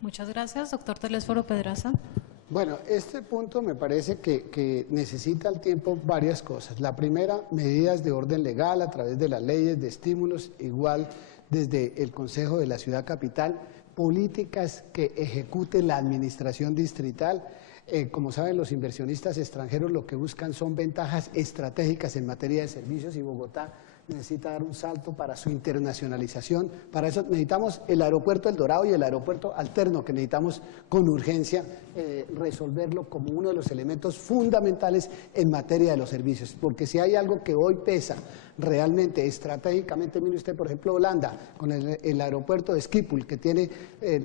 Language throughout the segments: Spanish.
Muchas gracias, doctor Telésforo Pedraza. Bueno, este punto me parece que necesita al tiempo varias cosas. La primera, medidas de orden legal a través de las leyes de estímulos, igual desde el Consejo de la Ciudad Capital, políticas que ejecute la administración distrital. Como saben, los inversionistas extranjeros lo que buscan son ventajas estratégicas en materia de servicios y Bogotá necesita dar un salto para su internacionalización. Para eso necesitamos el aeropuerto El Dorado y el aeropuerto alterno, que necesitamos con urgencia resolverlo como uno de los elementos fundamentales en materia de los servicios. Porque si hay algo que hoy pesa realmente estratégicamente, mire usted, por ejemplo, Holanda, con el aeropuerto de Schiphol, que tiene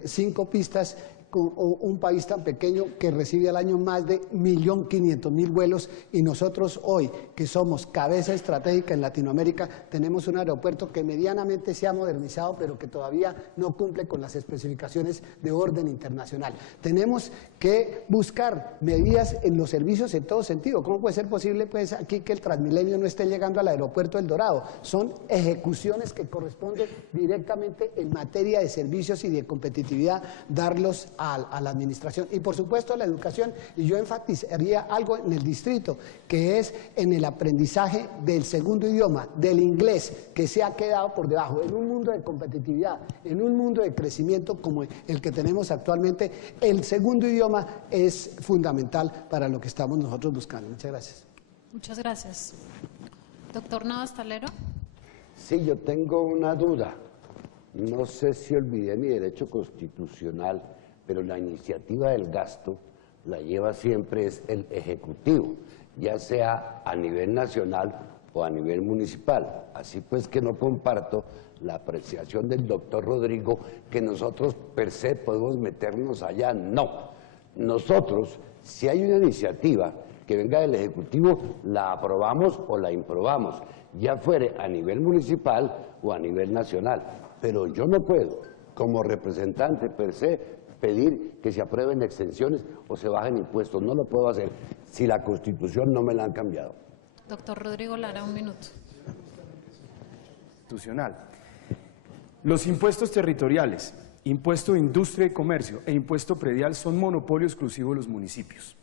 5 pistas, un país tan pequeño que recibe al año más de 1.500.000 vuelos, y nosotros hoy, que somos cabeza estratégica en Latinoamérica, tenemos un aeropuerto que medianamente se ha modernizado, pero que todavía no cumple con las especificaciones de orden internacional. Tenemos que buscar medidas en los servicios en todo sentido. ¿Cómo puede ser posible pues aquí que el Transmilenio no esté llegando al aeropuerto El Dorado? Son ejecuciones que corresponden directamente en materia de servicios y de competitividad, darlos a la administración. Y por supuesto la educación, y yo enfatizaría algo en el distrito, que es en el aprendizaje del segundo idioma, del inglés, que se ha quedado por debajo. En un mundo de competitividad, en un mundo de crecimiento como el que tenemos actualmente, el segundo idioma es fundamental para lo que estamos nosotros buscando. Muchas gracias. Muchas gracias. Doctor Navas Talero. Sí, yo tengo una duda. No sé si olvidé mi derecho constitucional, pero la iniciativa del gasto la lleva siempre es el Ejecutivo, ya sea a nivel nacional o a nivel municipal. Así pues que no comparto la apreciación del doctor Rodrigo que nosotros per se podemos meternos allá. No, nosotros, si hay una iniciativa que venga del Ejecutivo, la aprobamos o la improbamos, ya fuere a nivel municipal o a nivel nacional. Pero yo no puedo, como representante per se, pedir que se aprueben extensiones o se bajen impuestos. No lo puedo hacer si la Constitución no me la han cambiado. Doctor Rodrigo Lara, un minuto. Constitucional. Los impuestos territoriales, impuesto de industria y comercio e impuesto predial son monopolio exclusivo de los municipios.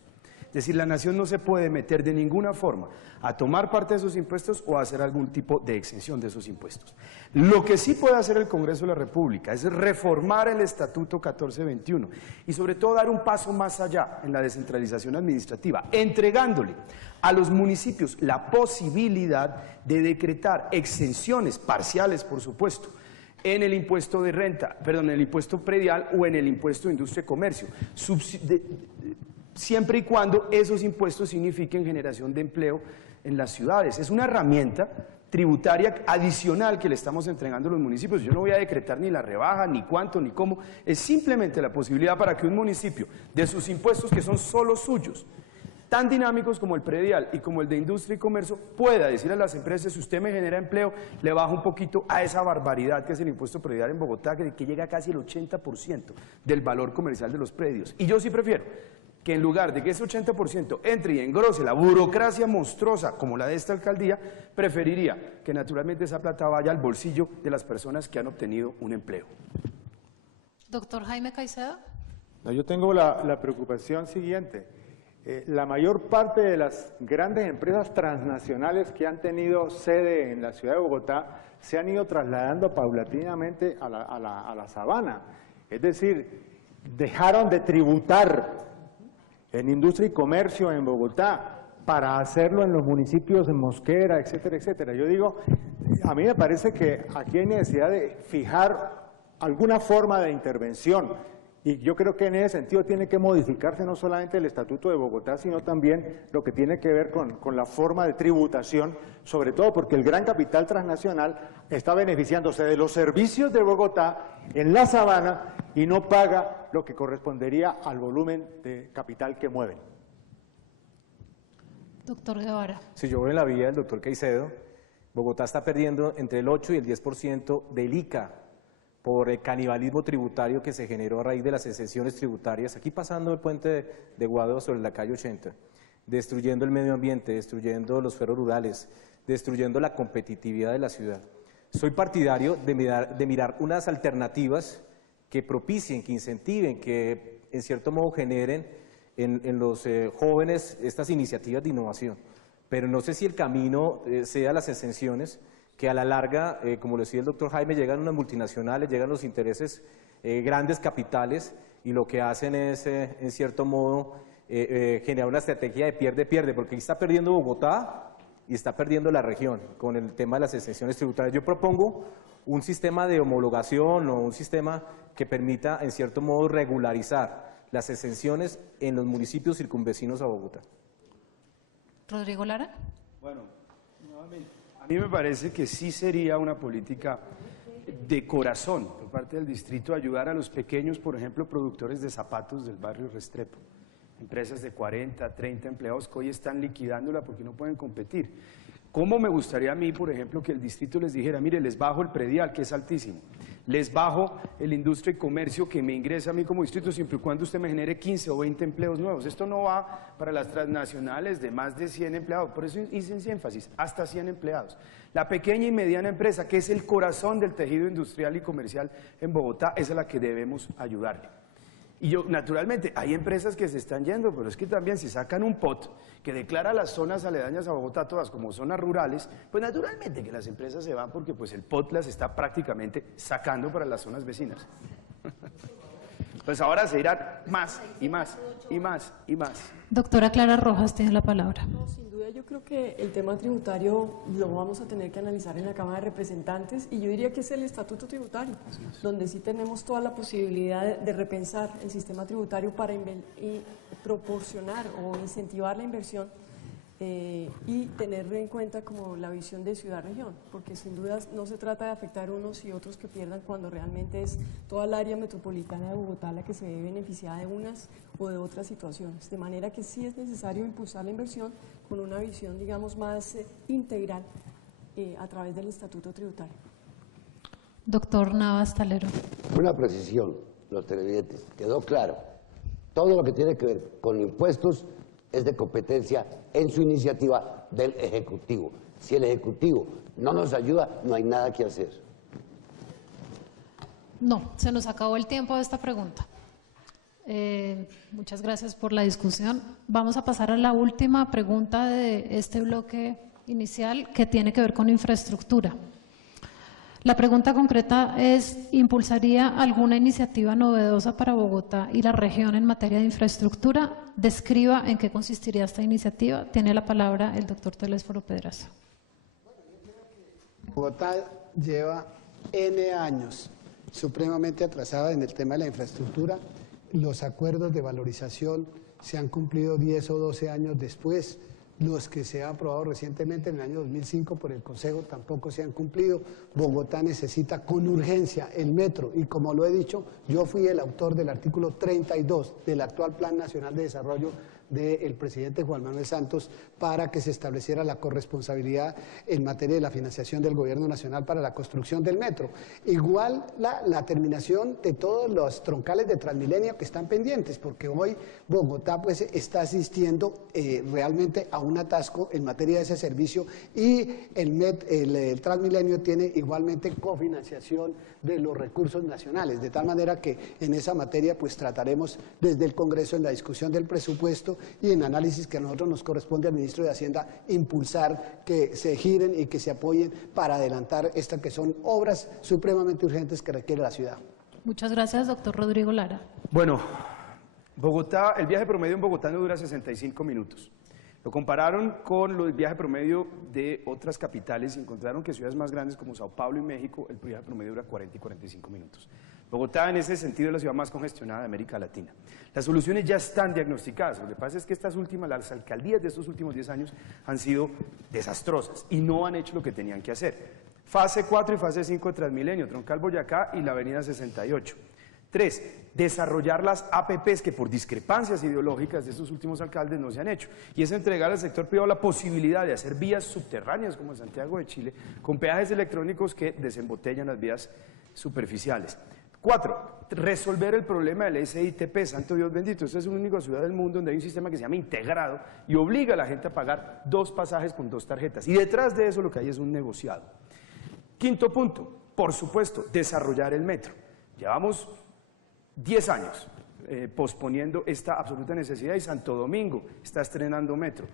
Es decir, la nación no se puede meter de ninguna forma a tomar parte de esos impuestos o a hacer algún tipo de exención de esos impuestos. Lo que sí puede hacer el Congreso de la República es reformar el Estatuto 1421 y sobre todo dar un paso más allá en la descentralización administrativa, entregándole a los municipios la posibilidad de decretar exenciones parciales, por supuesto, en el impuesto de renta, perdón, en el impuesto predial o en el impuesto de industria y comercio, siempre y cuando esos impuestos signifiquen generación de empleo en las ciudades. Es una herramienta tributaria adicional que le estamos entregando a los municipios. Yo no voy a decretar ni la rebaja, ni cuánto, ni cómo, es simplemente la posibilidad para que un municipio, de sus impuestos que son solo suyos, tan dinámicos como el predial y como el de industria y comercio, pueda decir a las empresas: si usted me genera empleo, le bajo un poquito a esa barbaridad que es el impuesto predial en Bogotá, que llega a casi el 80% del valor comercial de los predios. Y yo sí prefiero que en lugar de que ese 80% entre y engrose la burocracia monstruosa como la de esta alcaldía, preferiría que naturalmente esa plata vaya al bolsillo de las personas que han obtenido un empleo. Doctor Jaime Caicedo. No, yo tengo la preocupación siguiente. La mayor parte de las grandes empresas transnacionales que han tenido sede en la ciudad de Bogotá se han ido trasladando paulatinamente a la sabana. Es decir, dejaron de tributar en industria y comercio en Bogotá para hacerlo en los municipios de Mosquera, etcétera, etcétera. Yo digo, a mí me parece que aquí hay necesidad de fijar alguna forma de intervención, y yo creo que en ese sentido tiene que modificarse no solamente el Estatuto de Bogotá, sino también lo que tiene que ver con la forma de tributación, sobre todo porque el gran capital transnacional está beneficiándose de los servicios de Bogotá en la sabana y no paga lo que correspondería al volumen de capital que mueven. Doctor Guevara. Si yo voy en la vía del doctor Caicedo, Bogotá está perdiendo entre el 8 y el 10% del ICA por el canibalismo tributario que se generó a raíz de las exenciones tributarias, aquí pasando el puente de Guado sobre la calle 80, destruyendo el medio ambiente, destruyendo los fueros rurales, destruyendo la competitividad de la ciudad. Soy partidario de mirar unas alternativas que propicien, que incentiven, que en cierto modo generen en los jóvenes estas iniciativas de innovación. Pero no sé si el camino sea las exenciones, que a la larga, como lo decía el doctor Jaime, llegan unas multinacionales, llegan los intereses grandes capitales y lo que hacen es, en cierto modo, generar una estrategia de pierde-pierde, porque aquí está perdiendo Bogotá y está perdiendo la región con el tema de las exenciones tributarias. Yo propongo un sistema de homologación o un sistema que permita, en cierto modo, regularizar las exenciones en los municipios circunvecinos a Bogotá. Rodrigo Lara. Bueno, nuevamente, a mí me parece que sí sería una política de corazón por parte del distrito ayudar a los pequeños, por ejemplo, productores de zapatos del barrio Restrepo. Empresas de 40, 30 empleados que hoy están liquidándola porque no pueden competir. ¿Cómo me gustaría a mí, por ejemplo, que el distrito les dijera, mire, les bajo el predial, que es altísimo, les bajo el industria y comercio que me ingresa a mí como distrito siempre y cuando usted me genere 15 o 20 empleos nuevos? Esto no va para las transnacionales de más de 100 empleados, por eso hice ese énfasis, hasta 100 empleados. La pequeña y mediana empresa, que es el corazón del tejido industrial y comercial en Bogotá, esa es la que debemos ayudarle. Y yo, naturalmente, hay empresas que se están yendo, pero es que también si sacan un POT que declara las zonas aledañas a Bogotá todas como zonas rurales, pues naturalmente que las empresas se van porque pues el POT las está prácticamente sacando para las zonas vecinas. Pues ahora se irán más y más y más y más. Doctora Clara Rojas tiene la palabra. No, sin duda yo creo que el tema tributario lo vamos a tener que analizar en la Cámara de Representantes y yo diría que es el estatuto tributario, donde sí tenemos toda la posibilidad de repensar el sistema tributario para proporcionar o incentivar la inversión y tener en cuenta como la visión de ciudad-región, porque sin duda no se trata de afectar unos y otros que pierdan cuando realmente es toda el área metropolitana de Bogotá la que se ve beneficiada de unas o de otras situaciones, de manera que sí es necesario impulsar la inversión con una visión, digamos, más integral a través del estatuto tributario. Doctor Navas Talero. Una precisión, los televidentes, quedó claro. Todo lo que tiene que ver con impuestos es de competencia en su iniciativa del Ejecutivo. Si el Ejecutivo no nos ayuda, no hay nada que hacer. No, se nos acabó el tiempo de esta pregunta. Muchas gracias por la discusión. Vamos a pasar a la última pregunta de este bloque inicial que tiene que ver con infraestructura. La pregunta concreta es, ¿impulsaría alguna iniciativa novedosa para Bogotá y la región en materia de infraestructura? Describa en qué consistiría esta iniciativa. Tiene la palabra el doctor Telésforo Pedraza. Bogotá lleva N años supremamente atrasada en el tema de la infraestructura. Los acuerdos de valorización se han cumplido 10 o 12 años después. Los que se han aprobado recientemente en el año 2005 por el Consejo tampoco se han cumplido. Bogotá necesita con urgencia el metro y como lo he dicho, yo fui el autor del artículo 32 del actual Plan Nacional de Desarrollo del presidente Juan Manuel Santos para que se estableciera la corresponsabilidad en materia de la financiación del gobierno nacional para la construcción del metro. Igual la terminación de todos los troncales de Transmilenio que están pendientes, porque hoy Bogotá pues está asistiendo realmente a un atasco en materia de ese servicio y el Transmilenio tiene igualmente cofinanciación de los recursos nacionales, de tal manera que en esa materia pues trataremos desde el Congreso en la discusión del presupuesto y en análisis que a nosotros nos corresponde al ministro de Hacienda impulsar que se giren y que se apoyen para adelantar estas que son obras supremamente urgentes que requiere la ciudad. Muchas gracias, doctor Rodrigo Lara. Bueno, Bogotá, el viaje promedio en Bogotá no dura 65 minutos. Lo compararon con el viaje promedio de otras capitales y encontraron que ciudades más grandes como Sao Paulo y México, el viaje promedio dura 40 y 45 minutos. Bogotá en ese sentido es la ciudad más congestionada de América Latina. Las soluciones ya están diagnosticadas, lo que pasa es que las alcaldías de estos últimos 10 años han sido desastrosas y no han hecho lo que tenían que hacer. Fase 4 y fase 5 de Transmilenio, Troncal Boyacá y la avenida 68. 3, desarrollar las APPs que por discrepancias ideológicas de estos últimos alcaldes no se han hecho. Y es entregar al sector privado la posibilidad de hacer vías subterráneas como en Santiago de Chile, con peajes electrónicos que desembotellan las vías superficiales. 4, resolver el problema del SITP, santo Dios bendito. Esta es la única ciudad del mundo donde hay un sistema que se llama integrado y obliga a la gente a pagar 2 pasajes con 2 tarjetas. Y detrás de eso lo que hay es un negociado. 5.º punto, por supuesto, desarrollar el metro. Llevamos 10 años posponiendo esta absoluta necesidad, y Santo Domingo está estrenando metro.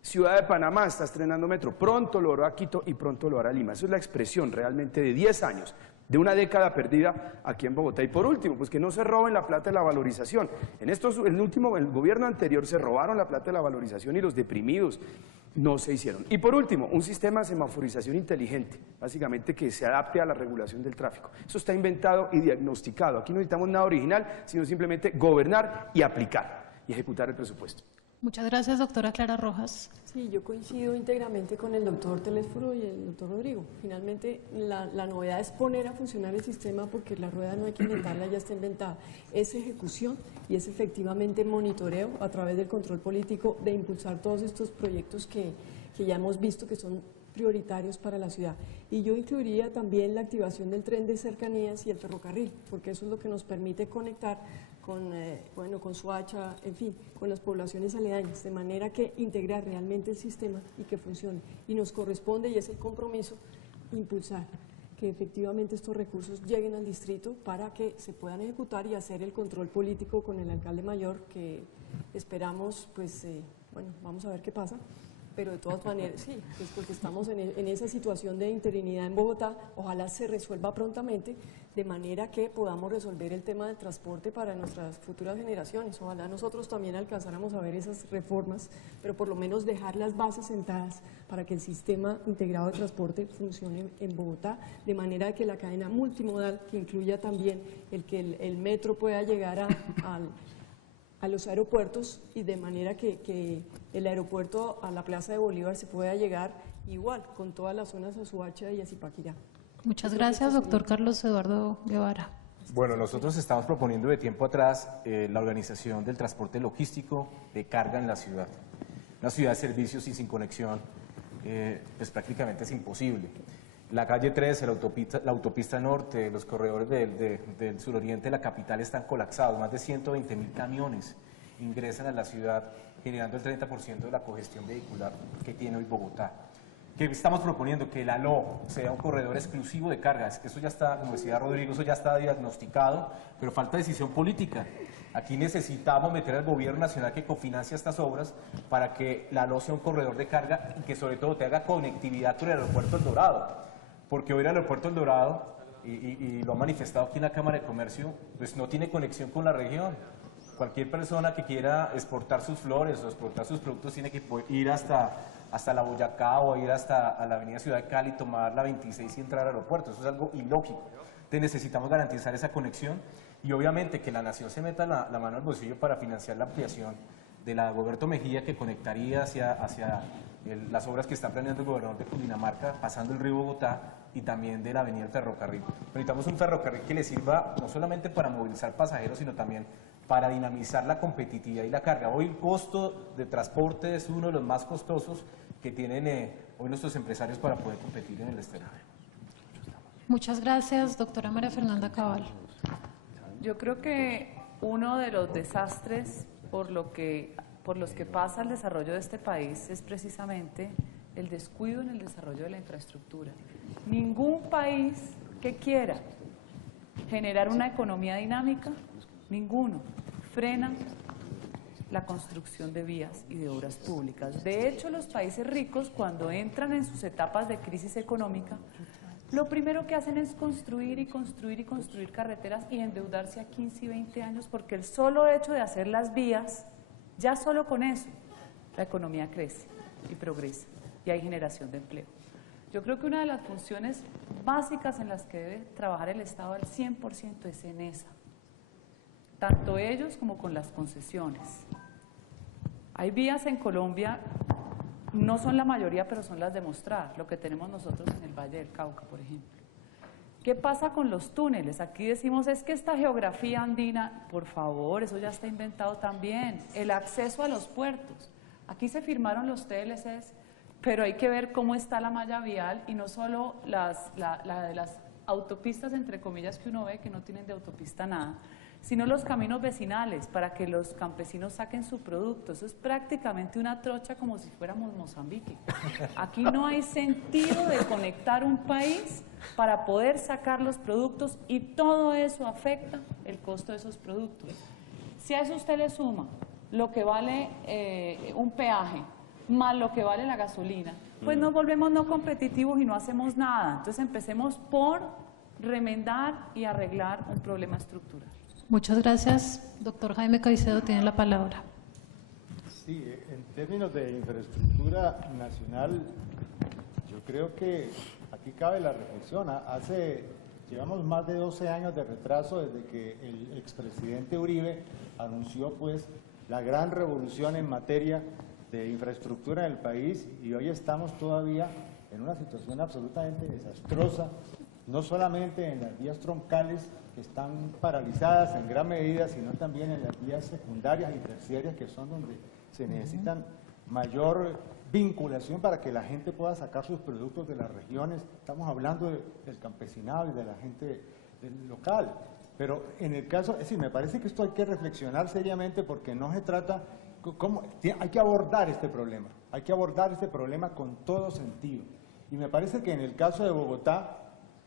Ciudad de Panamá está estrenando metro, pronto lo hará Quito y pronto lo hará Lima. Eso es la expresión realmente de 10 años, de una década perdida aquí en Bogotá. Y por último, pues que no se roben la plata de la valorización. El gobierno anterior se robaron la plata de la valorización y los deprimidos no se hicieron. Y por último, un sistema de semaforización inteligente, básicamente que se adapte a la regulación del tráfico. Eso está inventado y diagnosticado. Aquí no necesitamos nada original, sino simplemente gobernar y aplicar y ejecutar el presupuesto. Muchas gracias, doctora Clara Rojas. Sí, yo coincido íntegramente con el doctor Telésforo y el doctor Rodrigo. Finalmente, la novedad es poner a funcionar el sistema, porque la rueda no hay que inventarla, ya está inventada. Es ejecución y es efectivamente monitoreo a través del control político de impulsar todos estos proyectos que ya hemos visto que son prioritarios para la ciudad. Y yo incluiría también la activación del tren de cercanías y el ferrocarril, porque eso es lo que nos permite conectar con Soacha, en fin, con las poblaciones aledañas, de manera que integrar realmente el sistema y que funcione. Y nos corresponde, y es el compromiso, impulsar que efectivamente estos recursos lleguen al distrito para que se puedan ejecutar y hacer el control político con el alcalde mayor, que esperamos, pues, bueno, vamos a ver qué pasa. Pero de todas maneras, sí, pues porque estamos en esa situación de interinidad en Bogotá, ojalá se resuelva prontamente, de manera que podamos resolver el tema del transporte para nuestras futuras generaciones. Ojalá nosotros también alcanzáramos a ver esas reformas, pero por lo menos dejar las bases sentadas para que el sistema integrado de transporte funcione en Bogotá, de manera que la cadena multimodal, que incluya también el que el metro pueda llegar a los aeropuertos, y de manera que el aeropuerto a la Plaza de Bolívar se pueda llegar igual con todas las zonas a Soacha y a Zipaquirá. Muchas gracias, doctor Carlos Eduardo Guevara. Bueno, nosotros estamos proponiendo de tiempo atrás la organización del transporte logístico de carga en la ciudad. Una ciudad de servicios y sin conexión, pues prácticamente es imposible. La calle 13, la autopista norte, los corredores del suroriente de la capital están colapsados. Más de 120.000 camiones ingresan a la ciudad, generando el 30% de la congestión vehicular que tiene hoy Bogotá. ¿Qué estamos proponiendo? Que el ALO sea un corredor exclusivo de cargas. Eso ya está, como decía Rodrigo, eso ya está diagnosticado, pero falta decisión política. Aquí necesitamos meter al gobierno nacional que cofinancia estas obras para que el ALO sea un corredor de carga y que sobre todo te haga conectividad con el aeropuerto El Dorado. Porque hoy el aeropuerto El Dorado, y lo ha manifestado aquí en la Cámara de Comercio, pues no tiene conexión con la región. Cualquier persona que quiera exportar sus flores o exportar sus productos tiene que ir hasta la Boyacá o ir hasta la avenida Ciudad de Cali, tomar la 26 y entrar al aeropuerto. Eso es algo ilógico. Entonces necesitamos garantizar esa conexión y obviamente que la nación se meta la mano al bolsillo para financiar la ampliación de la Goberto Mejía, que conectaría hacia las obras que está planeando el gobernador de Cundinamarca, pasando el río Bogotá, y también de la avenida del ferrocarril. Necesitamos un ferrocarril que le sirva no solamente para movilizar pasajeros, sino también para dinamizar la competitividad y la carga. Hoy el costo de transporte es uno de los más costosos que tienen hoy nuestros empresarios para poder competir en el exterior. Muchas gracias, doctora María Fernanda Cabal. Yo creo que uno de los desastres por los que pasa el desarrollo de este país es precisamente el descuido en el desarrollo de la infraestructura. Ningún país que quiera generar una economía dinámica, ninguno, frena la construcción de vías y de obras públicas. De hecho, los países ricos, cuando entran en sus etapas de crisis económica, lo primero que hacen es construir y construir y construir carreteras y endeudarse a 15 y 20 años, porque el solo hecho de hacer las vías, ya solo con eso, la economía crece y progresa y hay generación de empleo. Yo creo que una de las funciones básicas en las que debe trabajar el Estado al 100% es en esa, tanto ellos como con las concesiones. Hay vías en Colombia, no son la mayoría, pero son las de mostrar, lo que tenemos nosotros en el Valle del Cauca, por ejemplo. ¿Qué pasa con los túneles? Aquí decimos, es que esta geografía andina, por favor, eso ya está inventado también. El acceso a los puertos. Aquí se firmaron los TLCs, pero hay que ver cómo está la malla vial y no solo la de las autopistas, entre comillas, que uno ve, que no tienen de autopista nada, sino los caminos vecinales para que los campesinos saquen su producto. Eso es prácticamente una trocha como si fuéramos Mozambique. Aquí no hay sentido de conectar un país para poder sacar los productos y todo eso afecta el costo de esos productos. Si a eso usted le suma lo que vale un peaje más lo que vale la gasolina, pues nos volvemos no competitivos y no hacemos nada. Entonces empecemos por remendar y arreglar un problema estructural. Muchas gracias. Doctor Jaime Caicedo tiene la palabra. Sí, en términos de infraestructura nacional, yo creo que aquí cabe la reflexión. Llevamos más de 12 años de retraso desde que el expresidente Uribe anunció pues la gran revolución en materia de infraestructura en el país, y hoy estamos todavía en una situación absolutamente desastrosa, no solamente en las vías troncales que están paralizadas en gran medida, sino también en las vías secundarias y terciarias, que son donde se necesitan mayor vinculación para que la gente pueda sacar sus productos de las regiones. Estamos hablando del campesinado y de la gente local. Pero en el caso, es decir, me parece que esto hay que reflexionar seriamente, porque no se trata, hay que abordar este problema con todo sentido. Y me parece que en el caso de Bogotá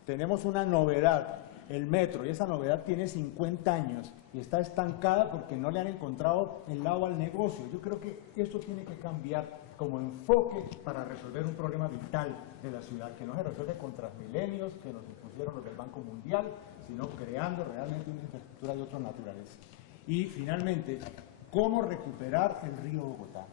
tenemos una novedad, el metro, y esa novedad tiene 50 años y está estancada porque no le han encontrado el lado al negocio. Yo creo que esto tiene que cambiar como enfoque para resolver un problema vital de la ciudad, que no se resuelve con Transmilenios, que nos impusieron los del Banco Mundial, sino creando realmente una infraestructura de otra naturaleza. Y finalmente, ¿cómo recuperar el río Bogotá?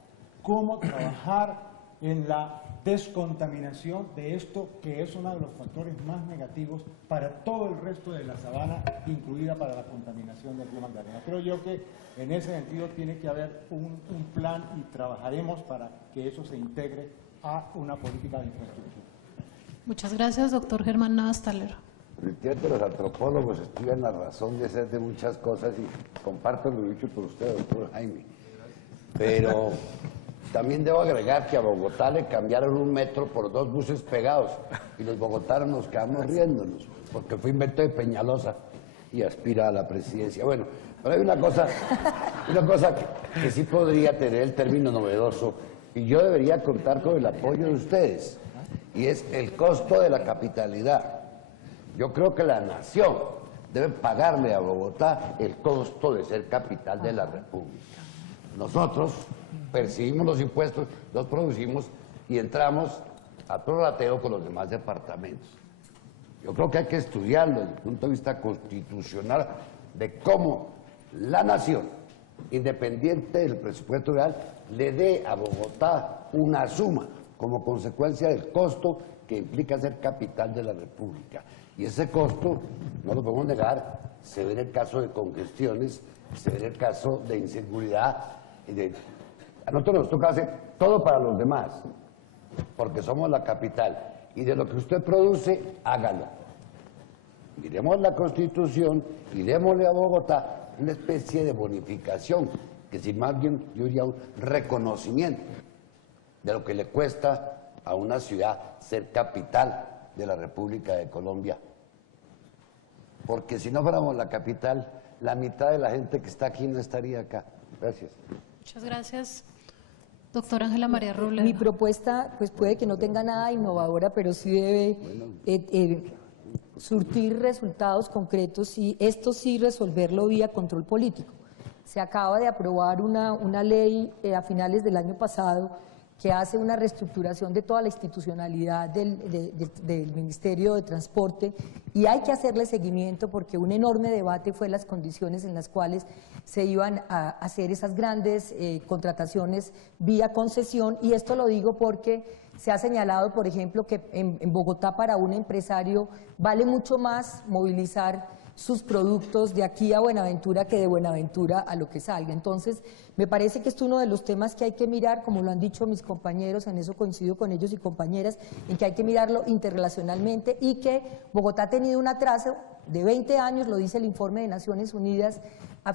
¿Cómo trabajar en la descontaminación de esto, que es uno de los factores más negativos para todo el resto de la sabana, incluida para la contaminación del río Magdalena? Creo yo que en ese sentido tiene que haber un plan, y trabajaremos para que eso se integre a una política de infraestructura. Muchas gracias, doctor Germán Navas Talero. Entiendo que los antropólogos estudian la razón de ser de muchas cosas, y comparto lo dicho por usted, doctor Jaime. Pero también debo agregar que a Bogotá le cambiaron un metro por 2 buses pegados, y los bogotanos nos quedamos riéndonos, porque fue invento de Peñalosa y aspira a la presidencia. Bueno, pero hay una cosa que sí podría tener el término novedoso, y yo debería contar con el apoyo de ustedes, y es el costo de la capitalidad. Yo creo que la nación debe pagarle a Bogotá el costo de ser capital de la República. Nosotros percibimos los impuestos, los producimos y entramos a prorrateo con los demás departamentos. Yo creo que hay que estudiarlo desde el punto de vista constitucional, de cómo la nación, independiente del presupuesto real, le dé a Bogotá una suma como consecuencia del costo que implica ser capital de la República. Y ese costo, no lo podemos negar, se ve en el caso de congestiones, se ve en el caso de inseguridad. A nosotros nos toca hacer todo para los demás, porque somos la capital. Y de lo que usted produce, hágalo. Miremos la Constitución y démosle a Bogotá una especie de bonificación, que si más bien yo diría un reconocimiento de lo que le cuesta a una ciudad ser capital de la República de Colombia. Porque si no fuéramos la capital, la mitad de la gente que está aquí no estaría acá. Gracias. Muchas gracias. Doctora Ángela María Robledo. Mi propuesta pues puede que no tenga nada innovadora, pero sí debe surtir resultados concretos, y esto sí resolverlo vía control político. Se acaba de aprobar una ley a finales del año pasado que hace una reestructuración de toda la institucionalidad del Ministerio de Transporte, y hay que hacerle seguimiento, porque un enorme debate fue las condiciones en las cuales se iban a hacer esas grandes contrataciones vía concesión. Y esto lo digo porque se ha señalado, por ejemplo, que en Bogotá para un empresario vale mucho más movilizar sus productos de aquí a Buenaventura que de Buenaventura a lo que salga. Entonces, me parece que es uno de los temas que hay que mirar, como lo han dicho mis compañeros, en eso coincido con ellos y compañeras, en que hay que mirarlo interrelacionalmente, y que Bogotá ha tenido un atraso de 20 años, lo dice el informe de Naciones Unidas, a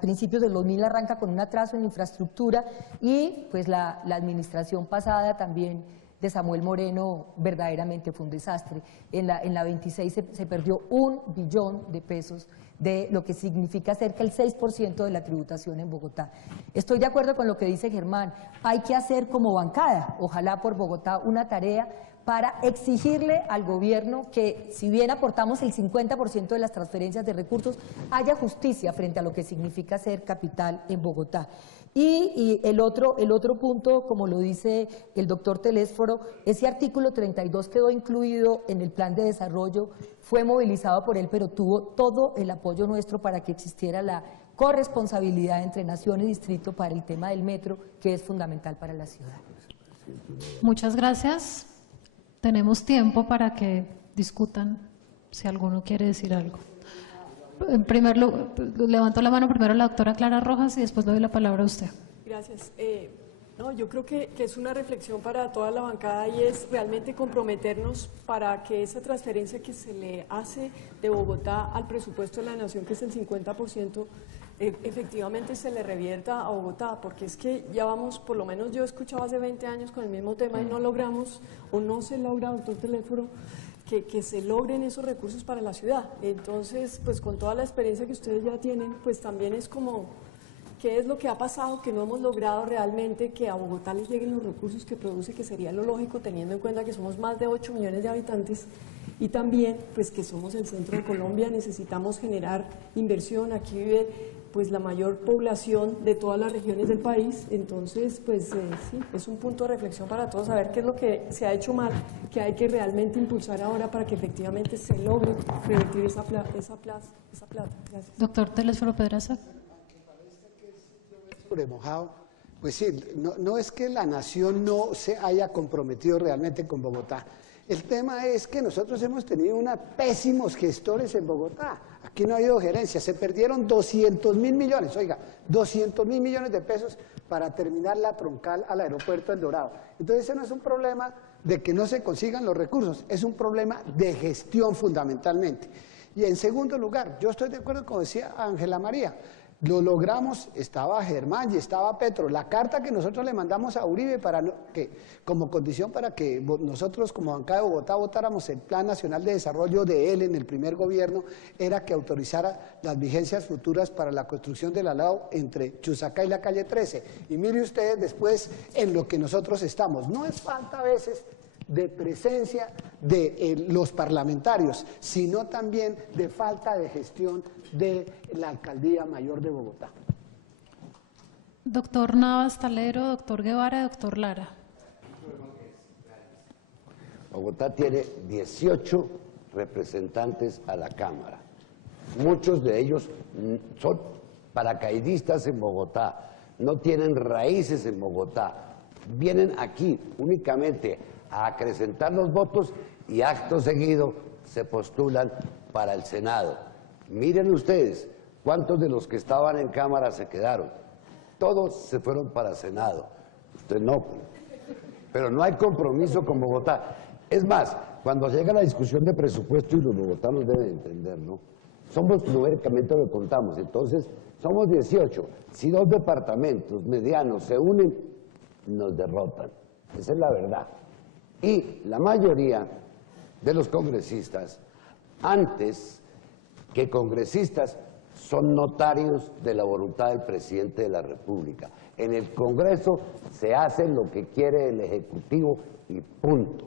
principios del 2000 arranca con un atraso en infraestructura, y pues la administración pasada también de Samuel Moreno verdaderamente fue un desastre. En la 26 se perdió 1 billón de pesos de lo que significa cerca del 6% de la tributación en Bogotá. Estoy de acuerdo con lo que dice Germán, hay que hacer como bancada, ojalá por Bogotá, una tarea para exigirle al gobierno que, si bien aportamos el 50% de las transferencias de recursos, haya justicia frente a lo que significa ser capital en Bogotá. Y el otro punto, como lo dice el doctor Telésforo, ese artículo 32 quedó incluido en el plan de desarrollo, fue movilizado por él, pero tuvo todo el apoyo nuestro para que existiera la corresponsabilidad entre nación y distrito para el tema del metro, que es fundamental para la ciudad. Muchas gracias. Tenemos tiempo para que discutan, si alguno quiere decir algo. En primer lugar, levanto la mano primero la doctora Clara Rojas y después le doy la palabra a usted. Gracias. No, yo creo que es una reflexión para toda la bancada y es realmente comprometernos para que esa transferencia que se le hace de Bogotá al presupuesto de la Nación, que es el 50%, efectivamente se le revierta a Bogotá, porque es que ya vamos, por lo menos yo he escuchado hace 20 años con el mismo tema y no logramos, o no se logra, doctor Telésforo, que se logren esos recursos para la ciudad. Entonces, pues con toda la experiencia que ustedes ya tienen, pues también es como, ¿qué es lo que ha pasado que no hemos logrado realmente que a Bogotá les lleguen los recursos que produce, que sería lo lógico, teniendo en cuenta que somos más de 8 millones de habitantes y también pues que somos el centro de Colombia, necesitamos generar inversión, aquí vive pues la mayor población de todas las regiones del país, entonces pues sí, es un punto de reflexión para todos, saber qué es lo que se ha hecho mal, que hay que realmente impulsar ahora para que efectivamente se logre revertir esa plata. Gracias. Doctor Telésforo Pedraza. Mojado, pues sí, no es que la nación no se haya comprometido realmente con Bogotá. El tema es que nosotros hemos tenido unos pésimos gestores en Bogotá. Aquí no ha habido gerencia, se perdieron 200.000 millones, oiga, 200.000 millones de pesos para terminar la troncal al aeropuerto El Dorado. Entonces ese no es un problema de que no se consigan los recursos, es un problema de gestión fundamentalmente. Y en segundo lugar, yo estoy de acuerdo con decía Ángela María, lo logramos, estaba Germán y estaba Petro. La carta que nosotros le mandamos a Uribe como condición para que nosotros como bancada de Bogotá votáramos el Plan Nacional de Desarrollo de él en el primer gobierno, era que autorizara las vigencias futuras para la construcción del alao entre Chusacá y la calle 13. Y mire ustedes después en lo que nosotros estamos. No es falta a veces de presencia de los parlamentarios, sino también de falta de gestión de la Alcaldía Mayor de Bogotá. Doctor Navas Talero, doctor Guevara, doctor Lara. Bogotá tiene 18 representantes a la Cámara. Muchos de ellos son paracaidistas en Bogotá, no tienen raíces en Bogotá, vienen aquí únicamente a acrecentar los votos y acto seguido se postulan para el Senado. Miren ustedes cuántos de los que estaban en Cámara se quedaron. Todos se fueron para Senado. Usted no, pero no hay compromiso con Bogotá. Es más, cuando llega la discusión de presupuesto, y los bogotanos deben entender, ¿no? Somos numéricamente lo que contamos, entonces somos 18. Si 2 departamentos medianos se unen, nos derrotan. Esa es la verdad. Y la mayoría de los congresistas, antes que congresistas, son notarios de la voluntad del presidente de la República. En el Congreso se hace lo que quiere el Ejecutivo y punto.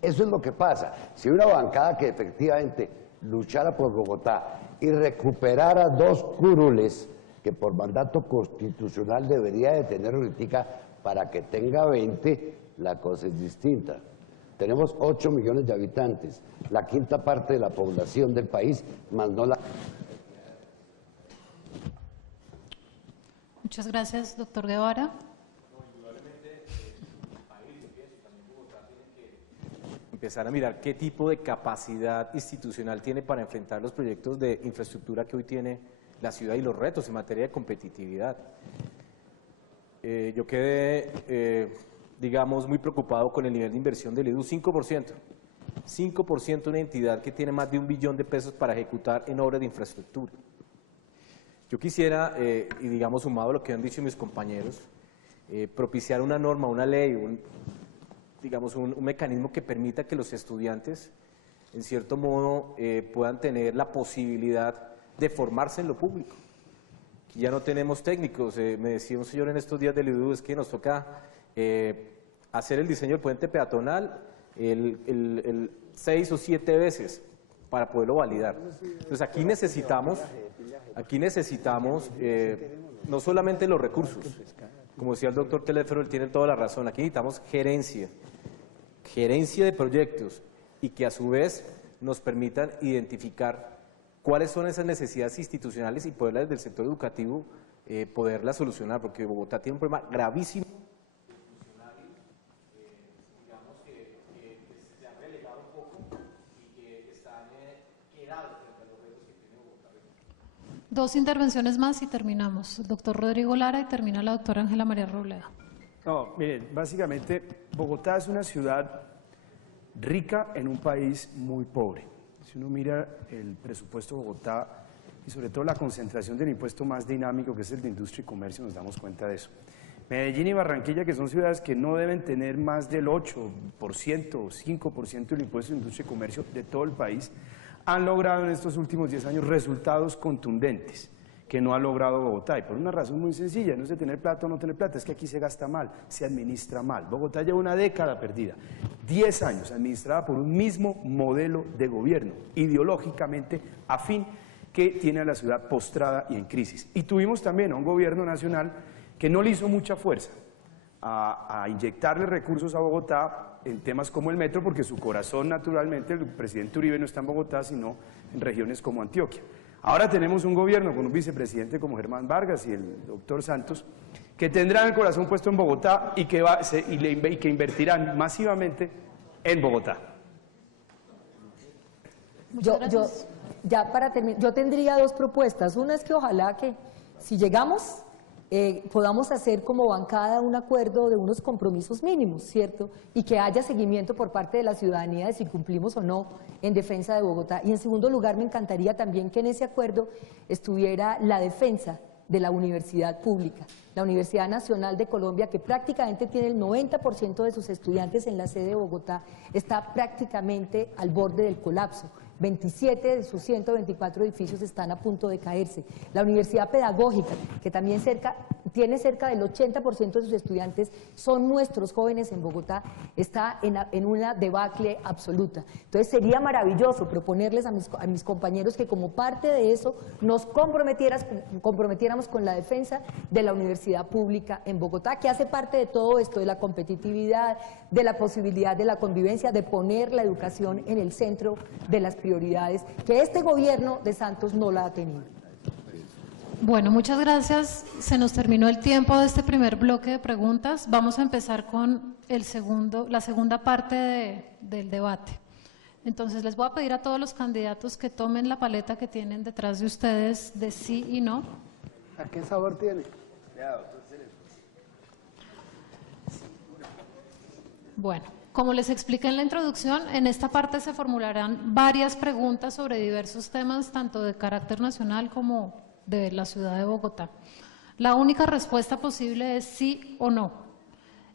Eso es lo que pasa. Si una bancada que efectivamente luchara por Bogotá y recuperara 2 curules que por mandato constitucional debería de tener ahorita para que tenga 20, la cosa es distinta. Tenemos 8 millones de habitantes, la quinta parte de la población del país, más no la... Muchas gracias, doctor Guevara. Empezar a mirar qué tipo de capacidad institucional tiene para enfrentar los proyectos de infraestructura que hoy tiene la ciudad y los retos en materia de competitividad. Yo quedé, digamos, muy preocupado con el nivel de inversión del EDU, 5%. 5% una entidad que tiene más de 1 billón de pesos para ejecutar en obras de infraestructura. Yo quisiera, y digamos, sumado a lo que han dicho mis compañeros, propiciar una norma, una ley, digamos, un mecanismo que permita que los estudiantes, en cierto modo, puedan tener la posibilidad de formarse en lo público. Aquí ya no tenemos técnicos, me decía un señor en estos días del IDU, es que nos toca hacer el diseño del puente peatonal 6 o 7 veces para poderlo validar. Entonces aquí necesitamos no solamente los recursos, como decía el doctor Telefero, él tiene toda la razón, aquí necesitamos gerencia de proyectos y que a su vez nos permitan identificar cuáles son esas necesidades institucionales y poderlas desde el sector educativo poderlas solucionar, porque Bogotá tiene un problema gravísimo. Dos intervenciones más y terminamos. El doctor Rodrigo Lara y termina la doctora Ángela María Robledo. No, miren, básicamente Bogotá es una ciudad rica en un país muy pobre. Si uno mira el presupuesto de Bogotá y sobre todo la concentración del impuesto más dinámico que es el de industria y comercio, nos damos cuenta de eso. Medellín y Barranquilla, que son ciudades que no deben tener más del 8% o 5% del impuesto de industria y comercio de todo el país, han logrado en estos últimos 10 años resultados contundentes que no ha logrado Bogotá, y por una razón muy sencilla, no es de tener plata o no tener plata, es que aquí se gasta mal, se administra mal. Bogotá lleva una década perdida, 10 años administrada por un mismo modelo de gobierno, ideológicamente afín, que tiene a la ciudad postrada y en crisis. Y tuvimos también a un gobierno nacional que no le hizo mucha fuerza a inyectarle recursos a Bogotá en temas como el metro, porque su corazón, naturalmente, el presidente Uribe no está en Bogotá, sino en regiones como Antioquia. Ahora tenemos un gobierno con un vicepresidente como Germán Vargas y el doctor Santos, que tendrán el corazón puesto en Bogotá y que invertirán masivamente en Bogotá. Ya para terminar, yo tendría dos propuestas. Una es que ojalá que si llegamos podamos hacer como bancada un acuerdo de unos compromisos mínimos, ¿cierto? Y que haya seguimiento por parte de la ciudadanía de si cumplimos o no en defensa de Bogotá. Y en segundo lugar, me encantaría también que en ese acuerdo estuviera la defensa de la universidad pública, la Universidad Nacional de Colombia, que prácticamente tiene el 90% de sus estudiantes en la sede de Bogotá, está prácticamente al borde del colapso. 27 de sus 124 edificios están a punto de caerse. La Universidad Pedagógica, que también tiene cerca del 80% de sus estudiantes, son nuestros jóvenes en Bogotá, está en una debacle absoluta. Entonces sería maravilloso proponerles a mis compañeros que como parte de eso nos comprometiéramos con la defensa de la universidad pública en Bogotá, que hace parte de todo esto, de la competitividad, de la posibilidad de la convivencia, de poner la educación en el centro de las prioridades, que este gobierno de Santos no la ha tenido. Bueno, muchas gracias. Se nos terminó el tiempo de este primer bloque de preguntas. Vamos a empezar con la segunda parte del debate. Entonces, les voy a pedir a todos los candidatos que tomen la paleta que tienen detrás de ustedes de sí y no. ¿A qué sabor tiene? Bueno, como les expliqué en la introducción, en esta parte se formularán varias preguntas sobre diversos temas, tanto de carácter nacional como de la ciudad de Bogotá. La única respuesta posible es sí o no.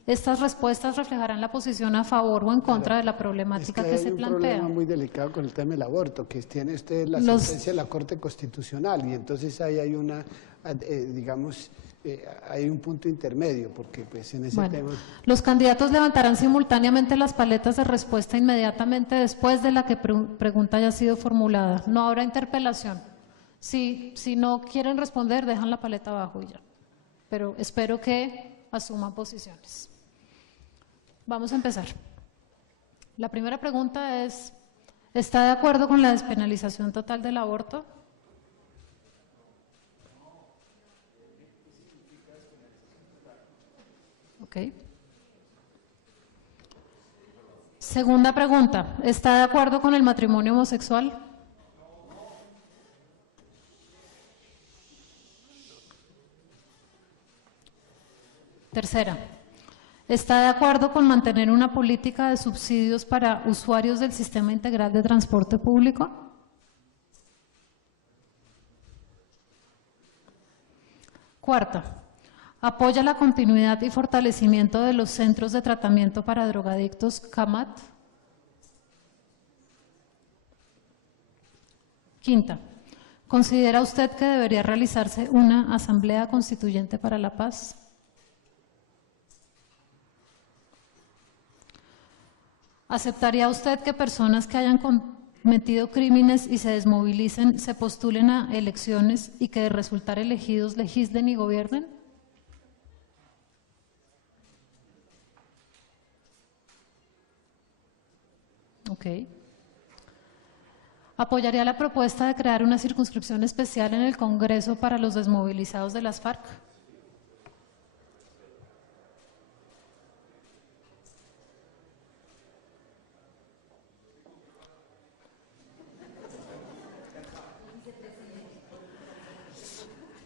Estas respuestas reflejarán la posición a favor o en contra de la problemática que se plantea. Hay un problema muy delicado con el tema del aborto, que tiene usted la sentencia de la Corte Constitucional, y entonces ahí hay una, hay un punto intermedio, porque pues en ese tema… Los candidatos levantarán simultáneamente las paletas de respuesta inmediatamente después de la que pregunta haya sido formulada. No habrá interpelación. Si no quieren responder, dejan la paleta abajo y ya. Pero espero que asuman posiciones. Vamos a empezar. La primera pregunta es, ¿está de acuerdo con la despenalización total del aborto? Ok. Segunda pregunta, ¿está de acuerdo con el matrimonio homosexual? Tercera, ¿está de acuerdo con mantener una política de subsidios para usuarios del Sistema Integral de Transporte Público? Cuarta, ¿Apoya la continuidad y fortalecimiento de los centros de tratamiento para drogadictos CAMAT? Quinta, ¿considera usted que debería realizarse una asamblea constituyente para la paz? ¿Aceptaría usted que personas que hayan cometido crímenes y se desmovilicen se postulen a elecciones y que de resultar elegidos legislen y gobiernen? Ok. ¿Apoyaría la propuesta de crear una circunscripción especial en el Congreso para los desmovilizados de las FARC?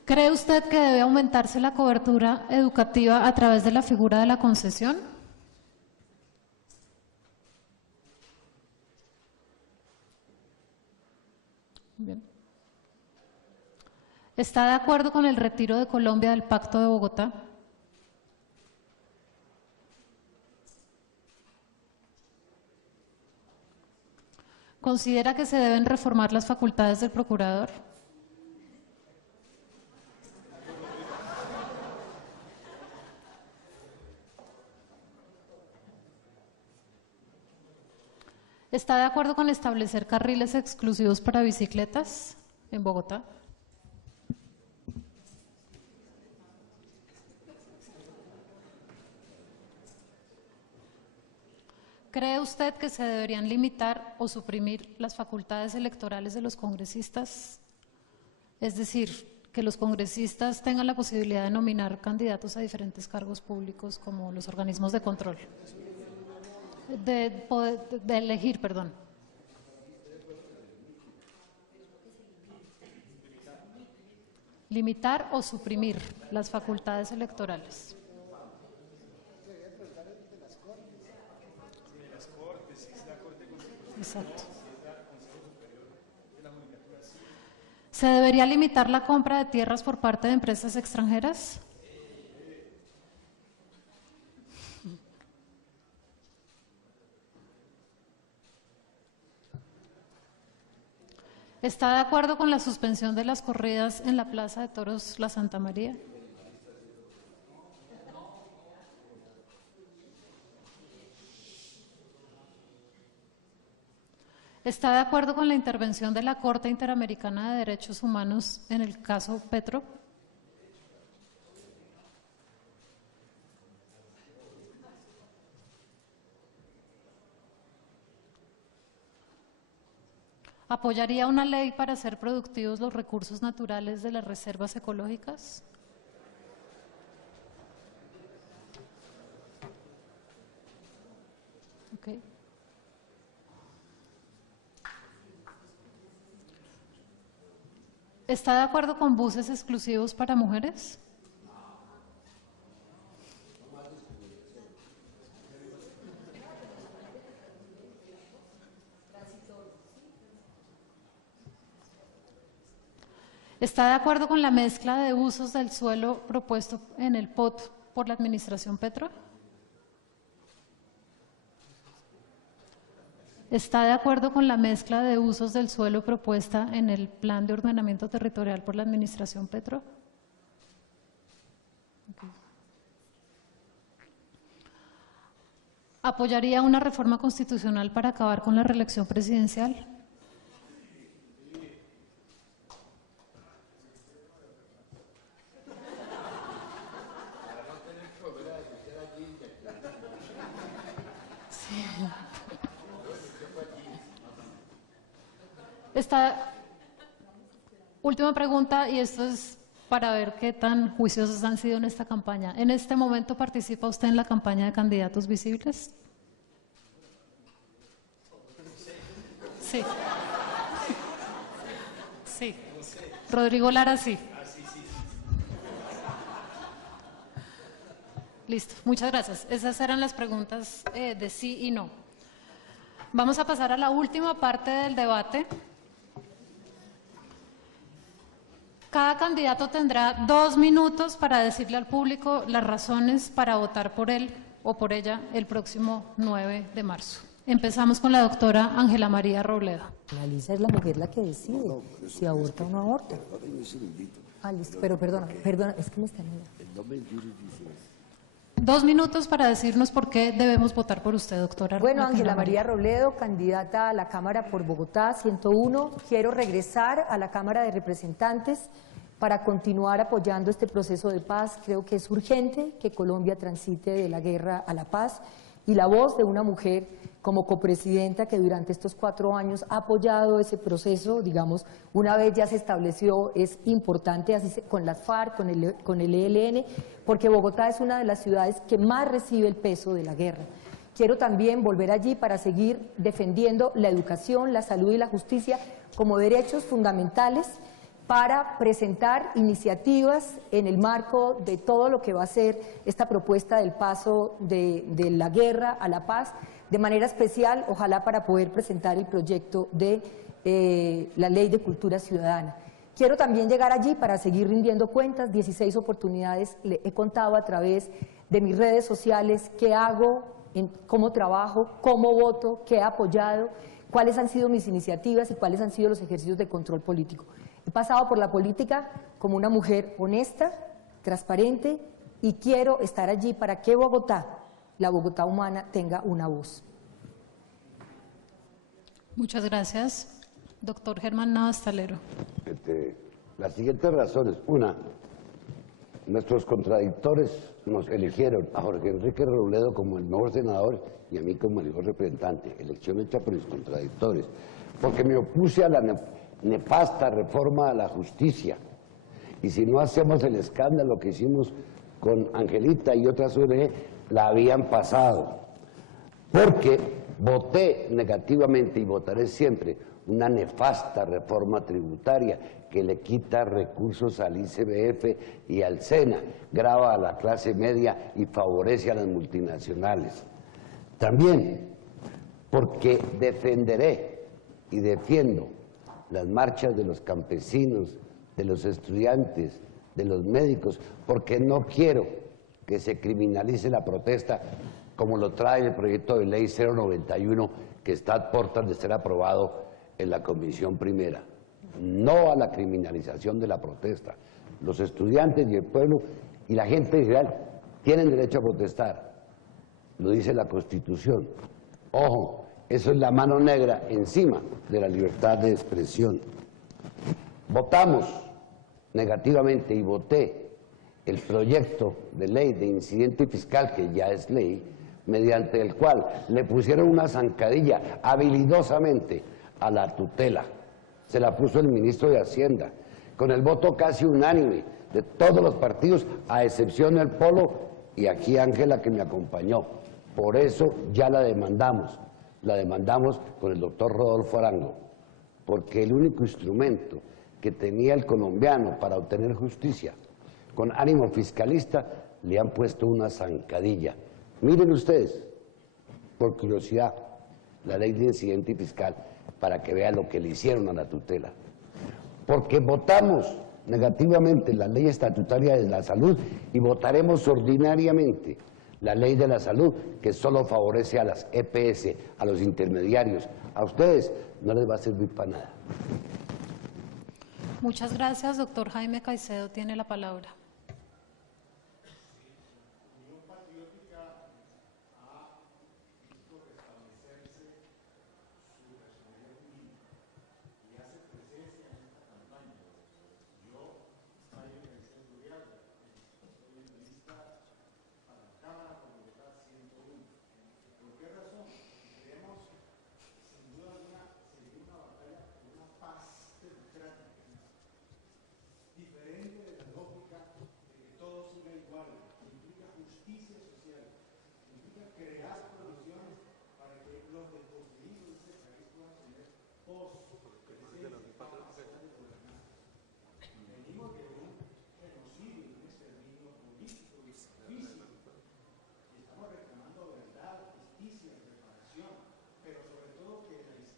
¿Cree usted que debe aumentarse la cobertura educativa a través de la figura de la concesión? Bien. ¿Está de acuerdo con el retiro de Colombia del Pacto de Bogotá? ¿Considera que se deben reformar las facultades del procurador? ¿Está de acuerdo con establecer carriles exclusivos para bicicletas en Bogotá? ¿Cree usted que se deberían limitar o suprimir las facultades electorales de los congresistas? Es decir, que los congresistas tengan la posibilidad de nominar candidatos a diferentes cargos públicos como los organismos de control. De elegir, perdón. Limitar o suprimir las facultades electorales. Exacto. ¿Se debería limitar la compra de tierras por parte de empresas extranjeras? ¿Está de acuerdo con la suspensión de las corridas en la Plaza de Toros La Santa María? ¿Está de acuerdo con la intervención de la Corte Interamericana de Derechos Humanos en el caso Petro? ¿Apoyaría una ley para hacer productivos los recursos naturales de las reservas ecológicas? Okay. ¿Está de acuerdo con buses exclusivos para mujeres? ¿Está de acuerdo con la mezcla de usos del suelo propuesto en el POT por la administración Petro? ¿Está de acuerdo con la mezcla de usos del suelo propuesta en el Plan de Ordenamiento Territorial por la administración Petro? Okay. ¿Apoyaría una reforma constitucional para acabar con la reelección presidencial? Esta última pregunta, y esto es para ver qué tan juiciosos han sido en esta campaña. ¿En este momento participa usted en la campaña de candidatos visibles? Sí. Sí. Rodrigo Lara, sí. Listo, muchas gracias. Esas eran las preguntas de sí y no. Vamos a pasar a la última parte del debate. Cada candidato tendrá 2 minutos para decirle al público las razones para votar por él o por ella el próximo 9 de marzo. Empezamos con la doctora Ángela María Robledo. Analisa, es la mujer la que decide si aborta o no aborta. Ah, listo, pero perdona, es que me están... 2 minutos para decirnos por qué debemos votar por usted, doctora. Bueno, Ángela María Robledo, candidata a la Cámara por Bogotá, 101. Quiero regresar a la Cámara de Representantes para continuar apoyando este proceso de paz. Creo que es urgente que Colombia transite de la guerra a la paz, y la voz de una mujer como copresidenta que durante estos 4 años ha apoyado ese proceso, digamos, una vez ya se estableció, es importante, así con las FARC, con el ELN, porque Bogotá es una de las ciudades que más recibe el peso de la guerra. Quiero también volver allí para seguir defendiendo la educación, la salud y la justicia como derechos fundamentales, para presentar iniciativas en el marco de todo lo que va a ser esta propuesta del paso de la guerra a la paz, de manera especial, ojalá para poder presentar el proyecto de la Ley de Cultura Ciudadana. Quiero también llegar allí para seguir rindiendo cuentas. 16 oportunidades le he contado a través de mis redes sociales qué hago, cómo trabajo, cómo voto, qué he apoyado, cuáles han sido mis iniciativas y cuáles han sido los ejercicios de control político. He pasado por la política como una mujer honesta, transparente, y quiero estar allí para que Bogotá, la Bogotá humana, tenga una voz. Muchas gracias. Doctor Germán Navas Talero. Las siguientes razones. Una, nuestros contradictores nos eligieron a Jorge Enrique Robledo como el mejor senador y a mí como el mejor representante. Elección hecha por mis contradictores. Porque me opuse a la nefasta reforma a la justicia, y si no hacemos el escándalo que hicimos con Angelita y otras ONG, la habían pasado, porque voté negativamente y votaré siempre una nefasta reforma tributaria que le quita recursos al ICBF y al SENA, grava a la clase media y favorece a las multinacionales. También porque defenderé y defiendo las marchas de los campesinos, de los estudiantes, de los médicos, porque no quiero que se criminalice la protesta como lo trae el proyecto de ley 091 que está a puertas de ser aprobado en la Comisión Primera. No a la criminalización de la protesta. Los estudiantes y el pueblo y la gente en general tienen derecho a protestar, lo dice la Constitución. Ojo, eso es la mano negra encima de la libertad de expresión. Votamos negativamente y voté el proyecto de ley de incidente fiscal, que ya es ley, mediante el cual le pusieron una zancadilla habilidosamente a la tutela. Se la puso el ministro de Hacienda, con el voto casi unánime de todos los partidos, a excepción del Polo y aquí Ángela, que me acompañó. Por eso ya la demandamos con el doctor Rodolfo Arango, porque el único instrumento que tenía el colombiano para obtener justicia con ánimo fiscalista, le han puesto una zancadilla. Miren ustedes, por curiosidad, la ley de incidente fiscal, para que vean lo que le hicieron a la tutela. Porque votamos negativamente la ley estatutaria de la salud y votaremos ordinariamente la ley de la salud, que solo favorece a las EPS, a los intermediarios. A ustedes no les va a servir para nada. Muchas gracias. Doctor Jaime Caicedo tiene la palabra.